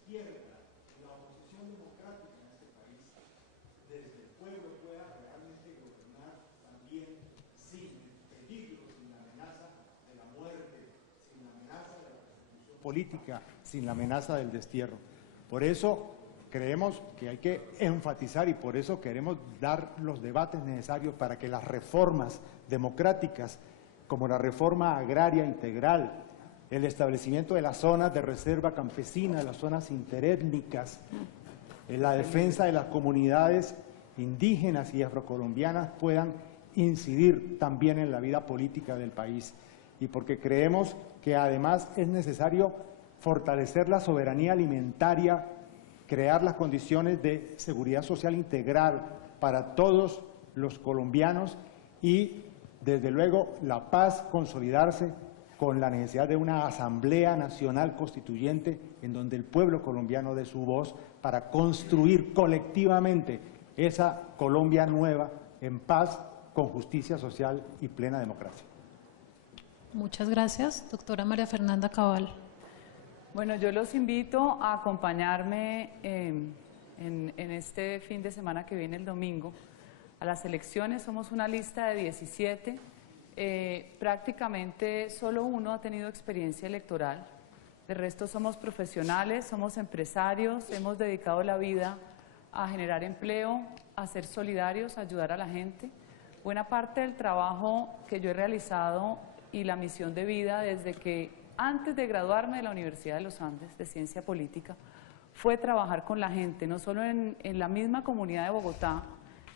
izquierda y la oposición democrática en este país, desde el pueblo pueda política sin la amenaza del destierro. Por eso creemos que hay que enfatizar y por eso queremos dar los debates necesarios para que las reformas democráticas, como la reforma agraria integral, el establecimiento de las zonas de reserva campesina, las zonas interétnicas, la defensa de las comunidades indígenas y afrocolombianas puedan incidir también en la vida política del país. Y porque creemos que además es necesario fortalecer la soberanía alimentaria, crear las condiciones de seguridad social integral para todos los colombianos y, desde luego, la paz consolidarse con la necesidad de una Asamblea Nacional Constituyente en donde el pueblo colombiano dé su voz para construir colectivamente esa Colombia nueva en paz, con justicia social y plena democracia. Muchas gracias. Doctora María Fernanda Cabal. Bueno, yo los invito a acompañarme en este fin de semana que viene el domingo a las elecciones. Somos una lista de 17. Prácticamente solo uno ha tenido experiencia electoral. De resto somos profesionales, somos empresarios, hemos dedicado la vida a generar empleo, a ser solidarios, a ayudar a la gente. Buena parte del trabajo que yo he realizado y la misión de vida desde que antes de graduarme de la Universidad de los Andes de Ciencia Política fue trabajar con la gente, no solo en la misma comunidad de Bogotá,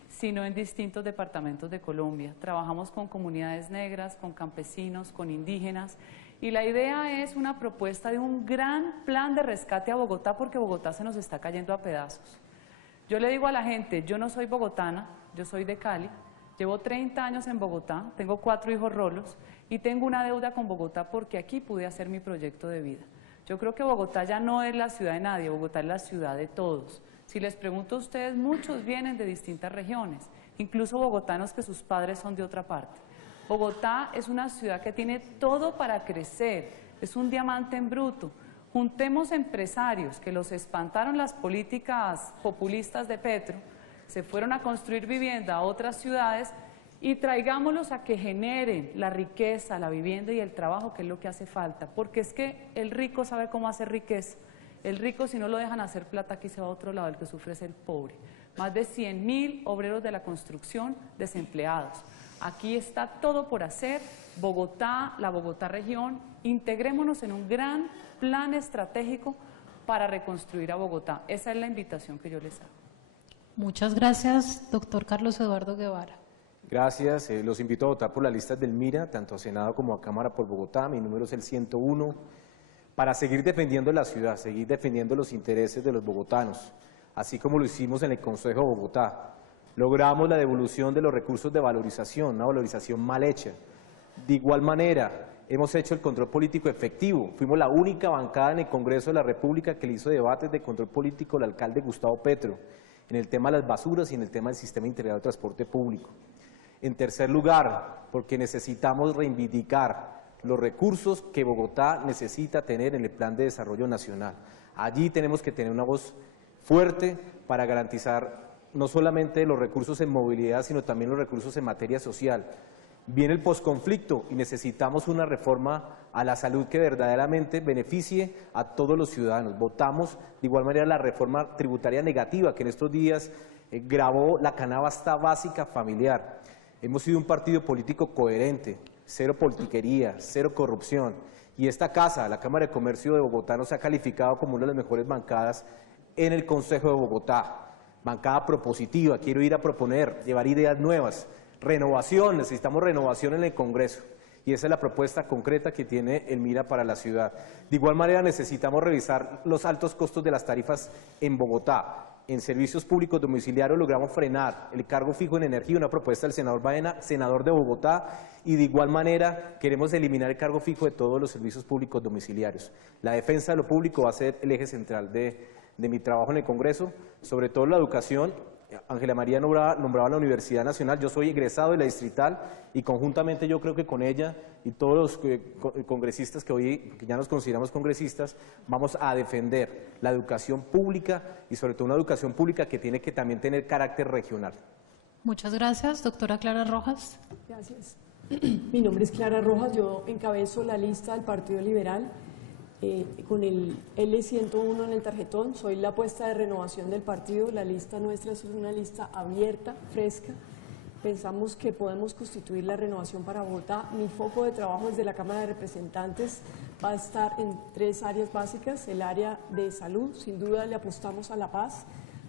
sino en distintos departamentos de Colombia. Trabajamos con comunidades negras, con campesinos, con indígenas, y la idea es una propuesta de un gran plan de rescate a Bogotá, porque Bogotá se nos está cayendo a pedazos. Yo le digo a la gente, yo no soy bogotana, yo soy de Cali, llevo 30 años en Bogotá, tengo 4 hijos rolos y tengo una deuda con Bogotá porque aquí pude hacer mi proyecto de vida. Yo creo que Bogotá ya no es la ciudad de nadie, Bogotá es la ciudad de todos. Si les pregunto a ustedes, muchos vienen de distintas regiones, incluso bogotanos que sus padres son de otra parte. Bogotá es una ciudad que tiene todo para crecer, es un diamante en bruto. Juntemos empresarios que los espantaron las políticas populistas de Petro, se fueron a construir vivienda a otras ciudades y traigámoslos a que generen la riqueza, la vivienda y el trabajo, que es lo que hace falta. Porque es que el rico sabe cómo hacer riqueza. El rico, si no lo dejan hacer plata, aquí se va a otro lado, el que sufre es el pobre. Más de 100.000 obreros de la construcción desempleados. Aquí está todo por hacer. Bogotá, la Bogotá región, integrémonos en un gran plan estratégico para reconstruir a Bogotá. Esa es la invitación que yo les hago. Muchas gracias, doctor Carlos Eduardo Guevara. Gracias, los invito a votar por las listas del MIRA, tanto a Senado como a Cámara por Bogotá. Mi número es el 101, para seguir defendiendo la ciudad, seguir defendiendo los intereses de los bogotanos, así como lo hicimos en el Consejo de Bogotá. Logramos la devolución de los recursos de valorización, una valorización mal hecha. De igual manera, hemos hecho el control político efectivo. Fuimos la única bancada en el Congreso de la República que le hizo debates de control político al alcalde Gustavo Petro, en el tema de las basuras y en el tema del sistema integrado de transporte público. En tercer lugar, porque necesitamos reivindicar los recursos que Bogotá necesita tener en el Plan de Desarrollo Nacional. Allí tenemos que tener una voz fuerte para garantizar no solamente los recursos en movilidad, sino también los recursos en materia social. Viene el posconflicto y necesitamos una reforma a la salud que verdaderamente beneficie a todos los ciudadanos. Votamos de igual manera la reforma tributaria negativa que en estos días gravó la canasta básica familiar. Hemos sido un partido político coherente, cero politiquería, cero corrupción, y esta casa, la Cámara de Comercio de Bogotá, nos ha calificado como una de las mejores bancadas en el Consejo de Bogotá. Bancada propositiva, quiero ir a proponer, llevar ideas nuevas. Renovación, necesitamos renovación en el Congreso y esa es la propuesta concreta que tiene el MIRA para la ciudad. De igual manera necesitamos revisar los altos costos de las tarifas en Bogotá. En servicios públicos domiciliarios logramos frenar el cargo fijo en energía, una propuesta del senador Baena, senador de Bogotá, y de igual manera queremos eliminar el cargo fijo de todos los servicios públicos domiciliarios. La defensa de lo público va a ser el eje central de mi trabajo en el Congreso, sobre todo la educación. Ángela María nombraba la Universidad Nacional, yo soy egresado de la Distrital y conjuntamente yo creo que con ella y todos los congresistas que ya nos consideramos congresistas, vamos a defender la educación pública y sobre todo una educación pública que tiene que también tener carácter regional. Muchas gracias, doctora Clara Rojas. Gracias. Mi nombre es Clara Rojas, yo encabezo la lista del Partido Liberal con el L101 en el tarjetón. Soy la apuesta de renovación del partido. La lista nuestra es una lista abierta, fresca. Pensamos que podemos constituir la renovación para Bogotá. Mi foco de trabajo desde la Cámara de Representantes va a estar en 3 áreas básicas. El área de salud, sin duda le apostamos a la paz,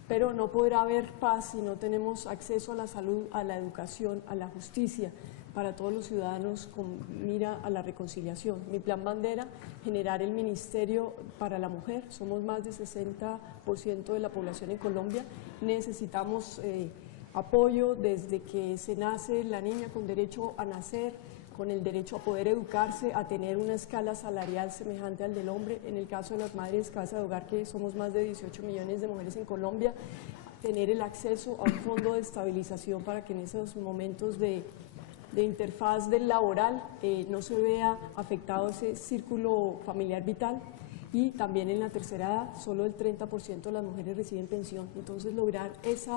pero no podrá haber paz si no tenemos acceso a la salud, a la educación, a la justicia para todos los ciudadanos con mira a la reconciliación. Mi plan bandera, generar el Ministerio para la Mujer. Somos más del 60% de la población en Colombia. Necesitamos apoyo desde que se nace la niña con derecho a nacer, con el derecho a poder educarse, a tener una escala salarial semejante al del hombre. En el caso de las madres cabeza de hogar, que somos más de 18 millones de mujeres en Colombia, tener el acceso a un fondo de estabilización para que en esos momentos de interfaz del laboral no se vea afectado ese círculo familiar vital. Y también en la tercera edad, solo el 30% de las mujeres reciben pensión. Entonces, lograr ese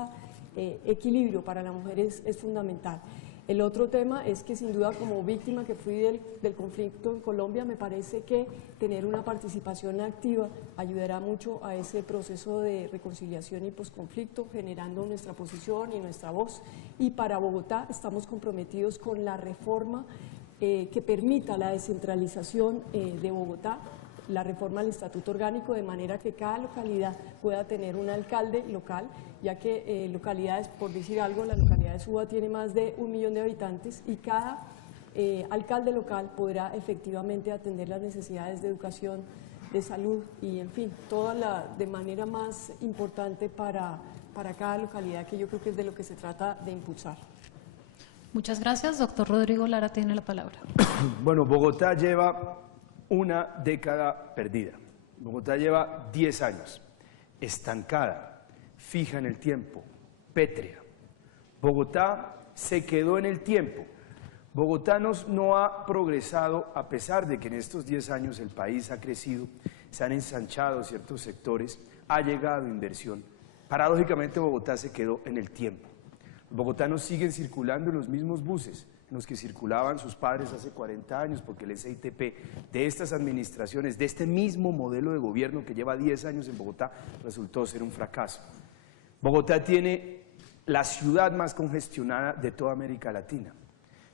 equilibrio para las mujeres es fundamental. El otro tema es que, sin duda, como víctima que fui del conflicto en Colombia, me parece que tener una participación activa ayudará mucho a ese proceso de reconciliación y posconflicto, generando nuestra posición y nuestra voz. Y para Bogotá estamos comprometidos con la reforma que permita la descentralización de Bogotá, la reforma al Estatuto Orgánico, de manera que cada localidad pueda tener un alcalde local, ya que localidades, por decir algo, la localidad de Suba tiene más de 1 millón de habitantes y cada alcalde local podrá efectivamente atender las necesidades de educación, de salud y, en fin, de manera más importante para cada localidad, que yo creo que es de lo que se trata de impulsar. Muchas gracias. Doctor Rodrigo Lara tiene la palabra. Bueno, Bogotá lleva una década perdida. Bogotá lleva 10 años, estancada, fija en el tiempo, pétrea. Bogotá se quedó en el tiempo. Bogotá no ha progresado, a pesar de que en estos 10 años el país ha crecido, se han ensanchado ciertos sectores, ha llegado inversión. Paradójicamente, Bogotá se quedó en el tiempo. Los bogotanos siguen circulando en los mismos buses en los que circulaban sus padres hace 40 años, porque el SITP de estas administraciones, de este mismo modelo de gobierno que lleva 10 años en Bogotá, resultó ser un fracaso. Bogotá tiene la ciudad más congestionada de toda América Latina.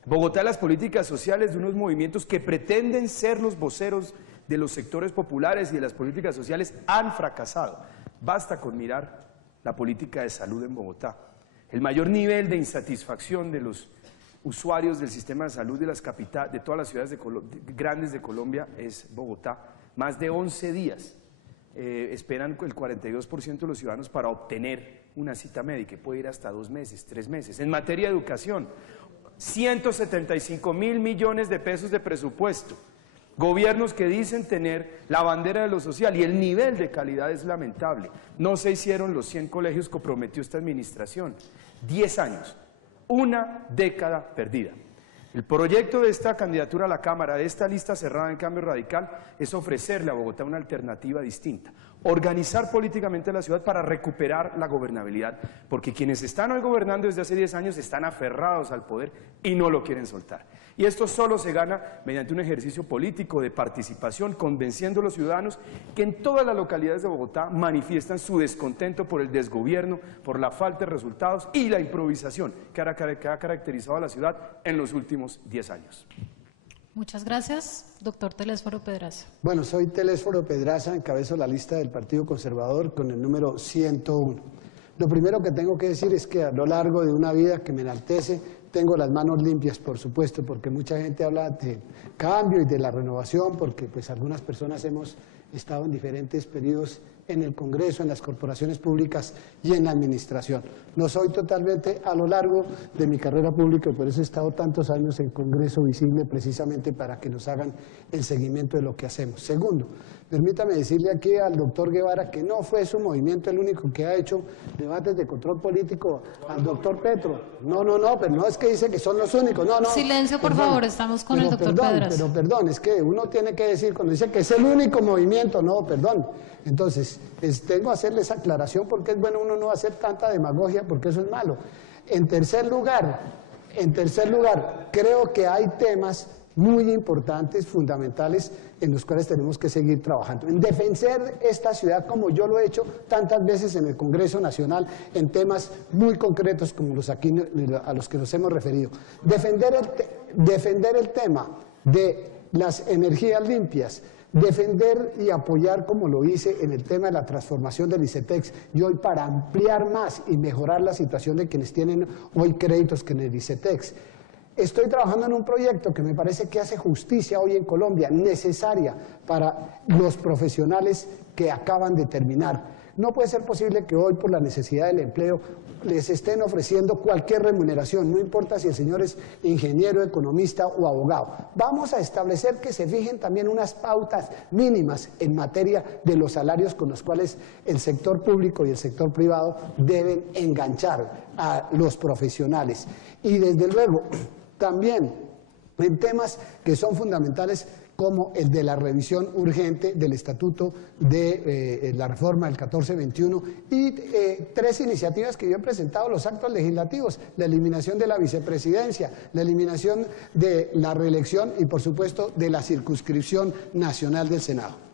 Bogotá, las políticas sociales de unos movimientos que pretenden ser los voceros de los sectores populares y de las políticas sociales han fracasado. Basta con mirar la política de salud en Bogotá. El mayor nivel de insatisfacción de los usuarios del sistema de salud de todas las ciudades grandes de Colombia es Bogotá. Más de 11 días esperan el 42% de los ciudadanos para obtener una cita médica, puede ir hasta 2 meses, 3 meses. En materia de educación, 175.000 millones de pesos de presupuesto, gobiernos que dicen tener la bandera de lo social, y el nivel de calidad es lamentable. No se hicieron los 100 colegios que prometió esta administración. 10 años. Una década perdida. El proyecto de esta candidatura a la Cámara, de esta lista cerrada en Cambio Radical, es ofrecerle a Bogotá una alternativa distinta, organizar políticamente la ciudad para recuperar la gobernabilidad, porque quienes están hoy gobernando desde hace 10 años están aferrados al poder y no lo quieren soltar. Y esto solo se gana mediante un ejercicio político de participación, convenciendo a los ciudadanos que en todas las localidades de Bogotá manifiestan su descontento por el desgobierno, por la falta de resultados y la improvisación que ha caracterizado a la ciudad en los últimos 10 años. Muchas gracias. Doctor Telésforo Pedraza. Bueno, soy Telésforo Pedraza, encabezo la lista del Partido Conservador con el número 101. Lo primero que tengo que decir es que a lo largo de una vida que me enaltece, tengo las manos limpias, por supuesto, porque mucha gente habla de cambio y de la renovación, porque pues algunas personas hemos estado en diferentes periodos en el Congreso, en las corporaciones públicas y en la administración. No soy totalmente a lo largo de mi carrera pública, por eso he estado tantos años en Congreso visible, precisamente para que nos hagan el seguimiento de lo que hacemos. Segundo, permítame decirle aquí al doctor Guevara que no fue su movimiento el único que ha hecho debates de control político al doctor Petro. No, pero no es que dice que son los únicos, no. Silencio, por favor, estamos con el doctor Pedraza. Pero perdón, es que uno tiene que decir, cuando dice que es el único movimiento, no, perdón. Entonces, tengo que hacerle esa aclaración porque es bueno uno no hacer tanta demagogia, porque eso es malo. En tercer lugar, creo que hay temas muy importantes, fundamentales, en los cuales tenemos que seguir trabajando. En defender esta ciudad, como yo lo he hecho tantas veces en el Congreso Nacional, en temas muy concretos como los aquí a los que nos hemos referido. Defender el tema de las energías limpias, defender y apoyar, como lo hice en el tema de la transformación del ICETEX, y hoy para ampliar más y mejorar la situación de quienes tienen hoy créditos que en el ICETEX. Estoy trabajando en un proyecto que me parece que hace justicia hoy en Colombia, necesaria para los profesionales que acaban de terminar. No puede ser posible que hoy, por la necesidad del empleo, les estén ofreciendo cualquier remuneración, no importa si el señor es ingeniero, economista o abogado. Vamos a establecer que se fijen también unas pautas mínimas en materia de los salarios con los cuales el sector público y el sector privado deben enganchar a los profesionales. Y desde luego, también en temas que son fundamentales como el de la revisión urgente del Estatuto de la reforma del 1421 y 3 iniciativas que yo he presentado los actos legislativos: la eliminación de la vicepresidencia, la eliminación de la reelección y, por supuesto, de la circunscripción nacional del Senado.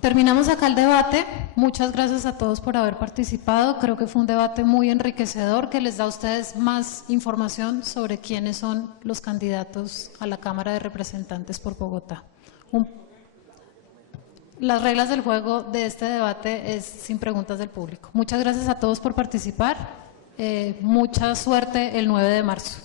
Terminamos acá el debate. Muchas gracias a todos por haber participado. Creo que fue un debate muy enriquecedor que les da a ustedes más información sobre quiénes son los candidatos a la Cámara de Representantes por Bogotá. Las reglas del juego de este debate es sin preguntas del público. Muchas gracias a todos por participar. Mucha suerte el 9 de marzo.